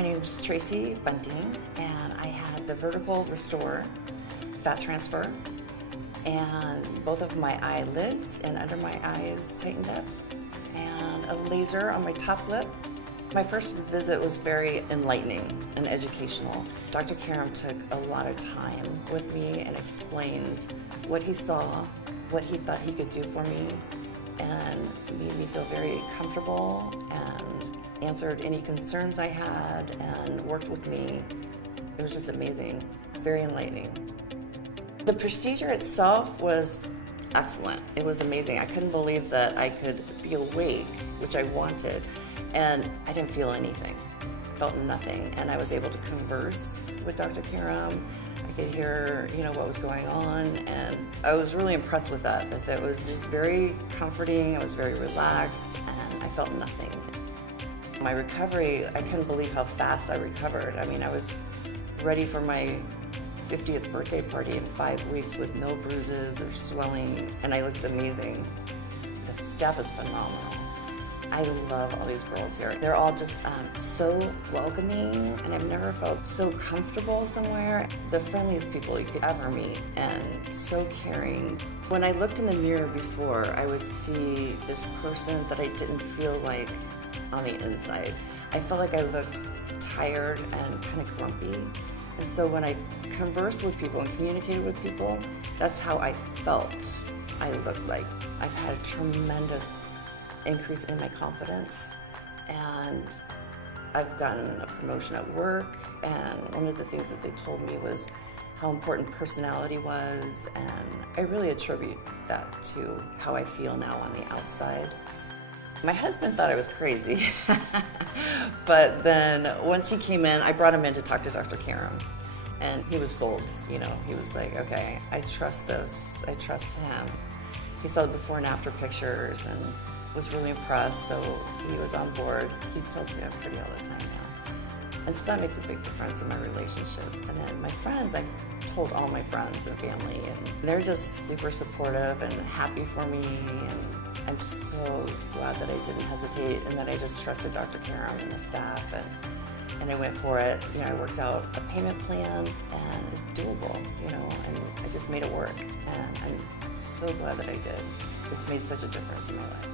My name's Tracy Bunting, and I had the vertical restore, fat transfer, and both of my eyelids and under my eyes tightened up, and a laser on my top lip. My first visit was very enlightening and educational. Dr. Karam took a lot of time with me and explained what he saw, what he thought he could do for me, and made me feel very comfortable and answered any concerns I had and worked with me. It was just amazing, very enlightening. The procedure itself was excellent. It was amazing. I couldn't believe that I could be awake, which I wanted, and I didn't feel anything. I felt nothing, and I was able to converse with Dr. Karam. I could hear, what was going on, and I was really impressed with that it was just very comforting. I was very relaxed, and I felt nothing. My recovery, I couldn't believe how fast I recovered. I mean, I was ready for my 50th birthday party in 5 weeks with no bruises or swelling, and I looked amazing. The staff is phenomenal. I love all these girls here. They're all just so welcoming, and I've never felt so comfortable somewhere. The friendliest people you could ever meet, and so caring. When I looked in the mirror before, I would see this person that I didn't feel like on the inside. I felt like I looked tired and kind of grumpy. And so when I conversed with people and communicated with people, that's how I felt I looked like. I've had a tremendous increase in my confidence, and I've gotten a promotion at work, and one of the things that they told me was how important personality was, and I really attribute that to how I feel now on the outside. My husband thought I was crazy, but then once he came in, I brought him in to talk to Dr. Karam, and he was sold. He was like, okay, I trust this, I trust him. He saw the before and after pictures and was really impressed, so he was on board. He tells me I'm pretty all the time now. And so that makes a big difference in my relationship. And then my friends, I told all my friends and family, and they're just super supportive and happy for me, and I'm so glad that I didn't hesitate and that I just trusted Dr. Karam and the staff, and I went for it. I worked out a payment plan, and it's doable, and I just made it work, and I'm so glad that I did. It's made such a difference in my life.